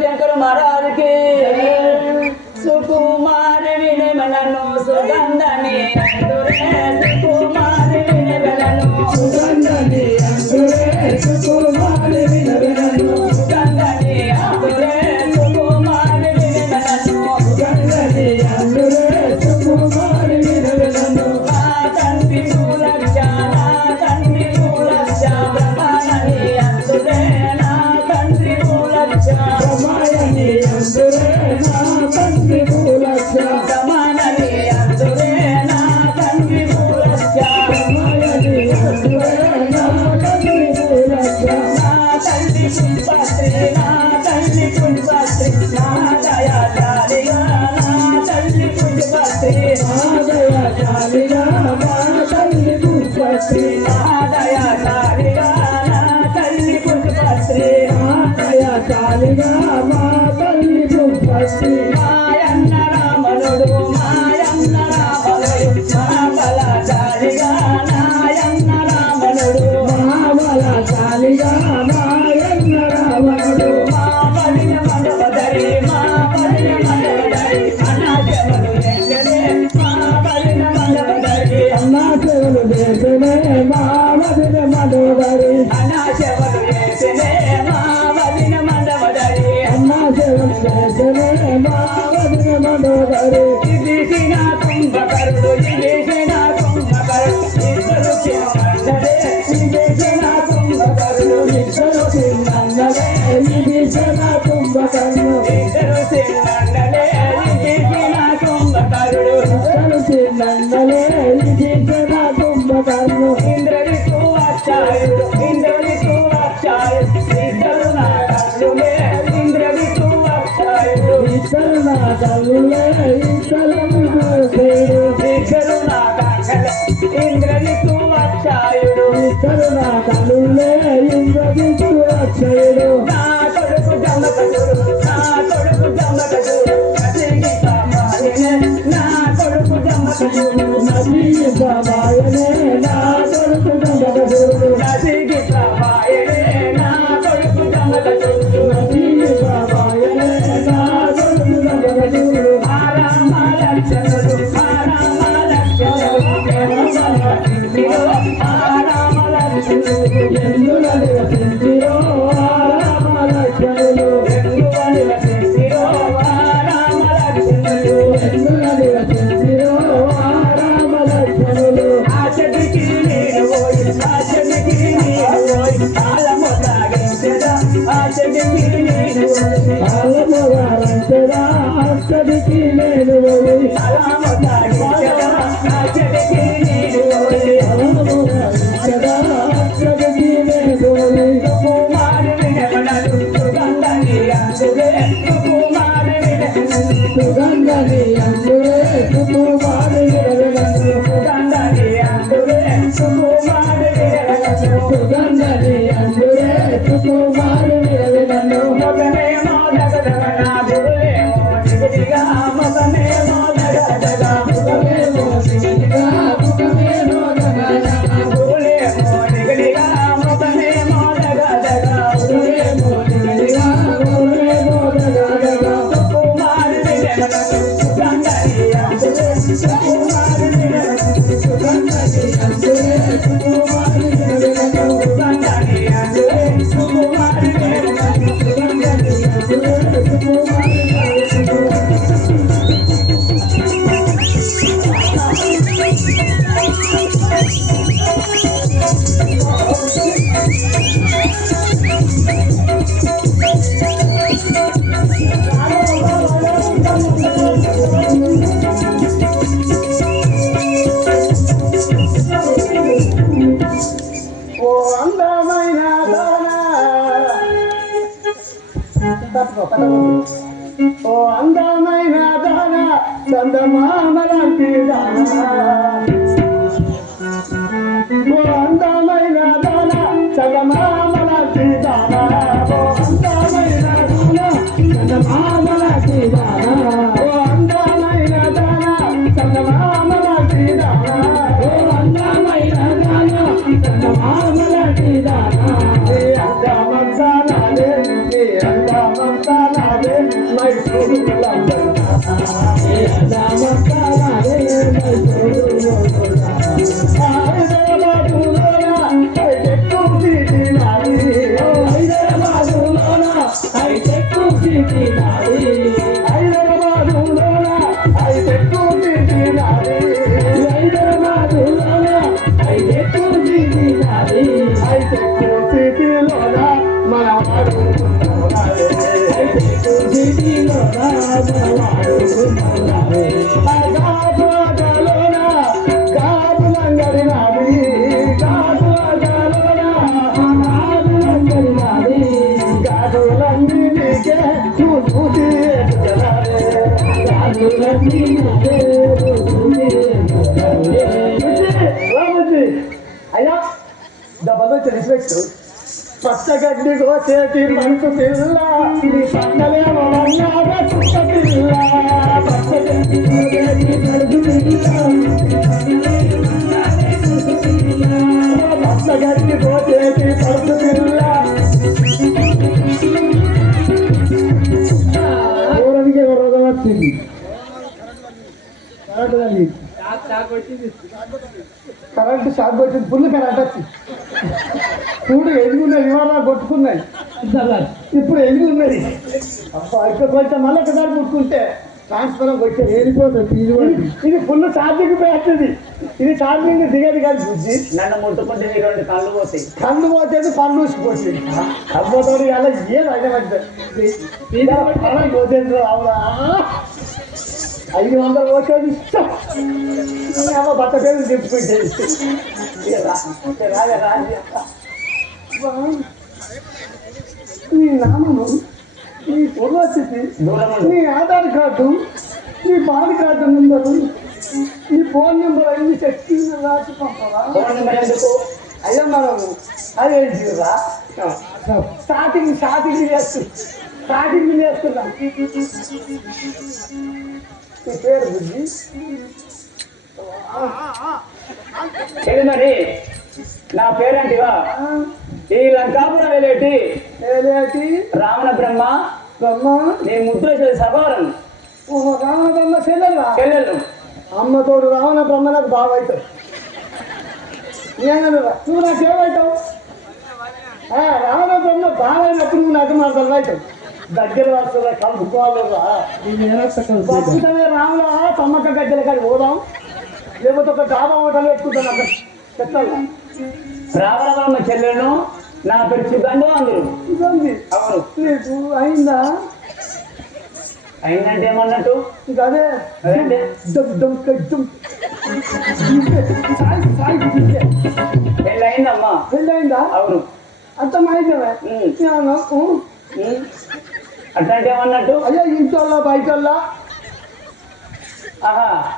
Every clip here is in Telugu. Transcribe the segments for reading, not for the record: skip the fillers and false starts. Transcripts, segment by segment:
शंकर महाराज के सुकुमार विने मननो सुगंधने अंदुरे सुकुमार विने मननो सुगंधने अंदुरे सुकुमार विने मननो सुगंधने अंदुरे सुकुमार विने मननो सुगंधने अंदुरे सुकुमार विने मननो तन्वी मूलक्षाना तन्वी मूलक्षा ब्रह्माणि अंदुरे ना तन्वी मूलक्षा ब्रह्माणि अंदुरे ना तन्वी मूलक्षा ब्रह्माणि अंदुरे ना तन्वी मूलक्षा ब्रह्माणि अंदुरे ना तन्वी मूलक्षा ना तन्वी पुष्पश्री ना तन्वी पुष्पश्री ना दया चालिया ना तन्वी पुष्पश्री ना दया चालिया ना तन्वी पुष्पश्री ना दया चालिया ना तन्वी पुष्पश्री ना दया चालिया ना तन्वी पुष्पश्री मायन्न రామనుడు మాయన్న రామనుడు మహాబల చాలిగా నాయన్న రామనుడు మహాబల చాలిగా నాయన్న రామనుడు మా బలిన మండవదరి మా బలిన మండవదరి అనాశములు దేశనే మా బలిన మండవదరి అనాశములు దేశనే మా బలిన మండవదరి అనాశములు దేశనే మా బలిన మండవదరి అనాశములు దేశనే మా బలిన మండవదరి ఇదిసిన కుంభకరుడు ఇదిసిన కుంభకరుడు ఇద్దరు చిన్నందరే ఇదిసిన కుంభకరుడు ఇద్దరు చిన్నందరే ఇదిసిన కుంభకరుడు ఇద్దరు చిన్నందరే ఇదిసిన కుంభకరుడు ఇద్దరు చిన్నందరే ఇదిసిన కుంభకరుడు ఇంద్రవిష్ణు అక్షాయుడు ఇంద్రవిష్ణు అక్షాయుడు ఇద్దరు నా కళ్ళులే ఇంద్రవిష్ణు అక్షాయుడు ఇద్దరు నా కళ్ళులే ఇద్దరు నా కళ్ళ ఇంద్రవిష్ణు అక్షాయుడు ఇద్దరు నా కళ్ళులే ఇంద్రవిష్ణు అక్షాయుడు నా కొడుకు జమకజుడు నా కొడుకు జమకజుడు నదికి సమాయనే నా కొడుకు జమకజుడు నదికి సమాయనే నా కొడుకు జమకజుడు నదికి సమాయనే నా కొడుకు జమకజుడు నదికి సమాయనే నా కొడుకు జమకజుడు ఆరామ లక్షణుడు ఆరామ లక్షణుడు ఆరామ లక్షణుడు ఎందులని వసించిరో ఆరామ లక్షణుడు ఎందులని వసించిరో ఆరామ లక్షణుడు ఎందులని వసించిరో ఆరామ లక్షణుడు ఆచటికి నేను పోయి ఆచటికి నేను పోయి ఆలము తాగించదా ఆచటికి నేను పోయి ఆలము తాగించదా ఆచటికి నేను పోయి ఆలము తాగించదా ఆచటికి నేను పోయి ఆలము తాగించదా ఆచటికి నేను పోయి కుమారి వినవనడు సుగంధని అందురే కుమారి వినవనడు సుగంధని అందురే కుమారి వినవనడు సుగంధని అందురే కుమారి వినవనడు సుగంధని అందురే కుమారి వినవనడు మగనే మోదగదగన గురులే మోదిగా మగనే మోదగదగ మగనే మోదిగా మగనే మోదగదగ గురులే మోదిగా మగనే మోదగదగ గురులే మోదిగా మగనే మోదగదగ కుమారి వినవనడు సుగంధని అందురే కుమారి వినవనడు సుగంధని అందురే కుమారి వినవనడు సుగంధని అందురే కుమారి వినవనడు సుగంధని అందురే కుమారి ఓ అందమైన ఓ అందమైన దాన చందమామలాంటి దాన ఓ అందమైన దాన చందమామలాంటి దాన ఓ అందమైన దాన చందమామలాంటి దాన ఓ అందమైన దాన చందమామలాంటి దాన ఓ అందమైన దాన చందమామలాంటి దాన హైటెక్ సిటీలోన మన వాడుకుంటున్నారే హైటెక్ సిటీలోన మన వాడుకుంటున్నారే గాజులోన గాజులంగడి నాది గాజులోన గాజులంగడి నాది గాజులన్నీ నీకే నువ్వు చూసి గాజులన్నీ నీకే అయ్యా డబ్బులు తెలిసిపెట్టు పచ్చగడ్డి కోసేటి మనసు పిల్ల ఇది పక్కలేమో చుక్క పిల్ల పచ్చగడ్డి పచ్చగడ్డి కోసేటి పరుసు పిల్ల ఊరికి రోగం వచ్చింది కరెంట్ షాక్ వచ్చింది ఫుల్ కరెంట్ వచ్చింది చూడు ఎదుగున్నాయి వివరాలు కొట్టుకున్నాయి ఇప్పుడు ఎదుగున్నది అబ్బా ఇక్కడ కొంచెం మళ్ళీ ఒకసారి కొట్టుకుంటే ట్రాన్స్ఫరం వచ్చే వెళ్ళిపోతుంది ఇది ఫుల్ ఛార్జింగ్ పోతుంది ఇది ఛార్జింగ్ దిగదు కాదు బుద్ధి నన్ను ముట్టుకుంటే నీ రెండు కళ్ళు పోతాయి కళ్ళు పోతే పళ్ళు ఊసిపోతుంది అబ్బోతో అలా ఏం అయ్యమంటే పోతుంది రావురా 500 వచ్చేది ఇష్టం బట్ట పేరు చెప్పుకుంటేది నీ నామను నీ పూర్వస్థితి నీ ఆధార్ కార్డు నీ పాన్ కార్డు నెంబరు నీ ఫోన్ నెంబర్ అన్ని చెక్కి రాసి పంపవా అయ్యా మనం అదే జీరా స్టార్టింగ్ చేస్తున్నాం నీ పేరు బుద్ధి మరి నా పేరేంటివా ఈ లంకాపురం వెళ్ళేటి రావణ బ్రహ్మ నీ ముద్ర సభారం రావణ బ్రహ్మ చెల్లెలు అమ్మతోడు రావణ బ్రహ్మ నాకు బాగా అవుతావు నువ్వు నాకు ఏమవుతావు రావణ బ్రహ్మ బాగా అయినప్పుడు నువ్వు నాకు మా బ్రహ్మ అవుతావు దగ్గర వస్తుందా కలుపుకోవాలి రాముల తమ్మక్క గద్దెల కాడి పోదాం లేకపోతే ఒక డాబా హోటల్ పెట్టుకుంటాను అక్కడ చెప్తాను రావణ బ్రహ్మ చెల్లెలను నా పేరు సిబ్బంది అందరు అవును నీకు అయిందా అయిందంటే ఏమన్నట్టు ఇంకా అదే పెళ్ళి అయిందమ్మా పెళ్ళి అయిందా అవును అంత మాయిదమే అట్లాంటి ఏమన్నట్టు అయ్యా ఇంట్లో బయటల్లా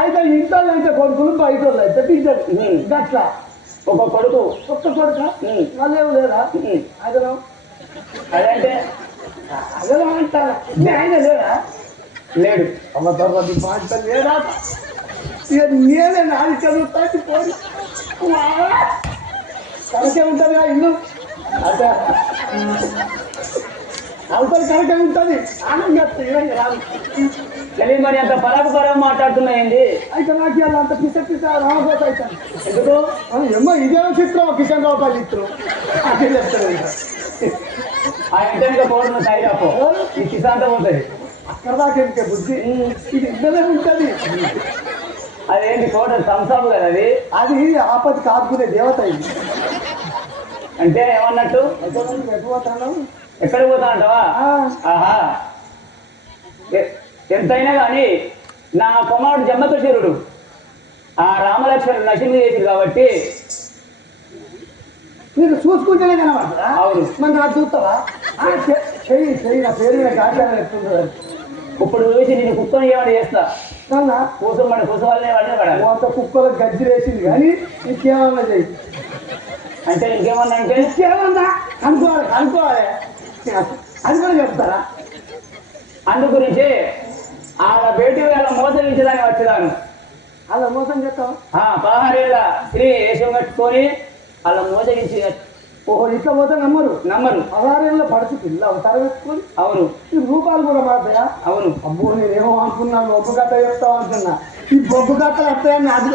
అయితే ఇంట్లో అయితే కొడుకులు బయట అయితే బిడ్డలు గట్లా ఒక కొడుకు ఒక్క కొడుక వాళ్ళు ఏమి లేదా అదనం అదంటే అదనం అంటారా ఆయన లేదా లేడు అమ్మ తర్వాత మాట లేదా ఇక నేనే నాది చదువుతాను పోయి కరెక్టే ఉంటుంది ఆ ఇల్లు అదే అవతల కరెక్టే ఉంటుంది ఆనందంగా రాదు తెలియ మరి అంత పరాకు మాట్లాడుతున్నాయండి అయితే నాకు ఇలా అంత పిస రాబోతా అవుతాను ఎందుకు ఏమో ఇదేమో చిత్రం కిషన్ రావు చిత్రం అదే చెప్తాను ఆ ఇంటర్గా పోవడం సైరాపో ఈ కిసాంత పోతుంది అక్కడ దాకా ఎందుకే బుద్ధి ఇది ఇద్దరే ఉంటుంది అదేంటి టోటల్ సంసాపు కదా అది ఆపత్తికి ఆదుకునే దేవత ఇది అంటే ఏమన్నట్టు ఎటు పోతాను ఎక్కడికి పోతా అంటావా ఆహా ఎంతైనా కానీ నా కుమారుడు జమ్మకశిరుడు ఆ రామలక్ష్మణుడు నశింది చేసింది కాబట్టి నీకు చూసుకుంటేనే కనబడుతుందా అవును మరి నాకు చూస్తావా చెయ్యి నా పేరు మీద ఆచారం ఎట్లుంటుంది ఇప్పుడు చూసి నేను కుక్కని ఏమని చేస్తా కన్నా కూసమని కూసవాళ్ళనే వాడినే పడాలి అంత కుక్కలకు గజ్జి వేసింది కానీ ఇంకేమన్నా చెయ్యి అంటే ఇంకేమన్నా అంటే ఇంకేమన్నా అనుకోవాలి అది కూడా చెప్తారా అందు గురించి ఆమె బేటీ వేళ మోసగించడానికి వచ్చేదాను అలా మోసం చేస్తావా 16 ఏళ్ళ స్త్రీ వేషం కట్టుకొని అలా మోసగించి ఓహో ఇట్లా పోతే నమ్మరు 16 ఏళ్ళ పడుతు పిల్ల అవతారం పెట్టుకొని అవును ఈ రూపాయలు కూడా మారుతాయా అవును అబ్బో నేనేమో అనుకున్నాను బొబ్బు గట్ట చెప్తావు అనుకున్నా ఈ బొబ్బు గట్టలు వస్తాయని అది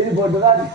ఇది బొడ్డు కాదు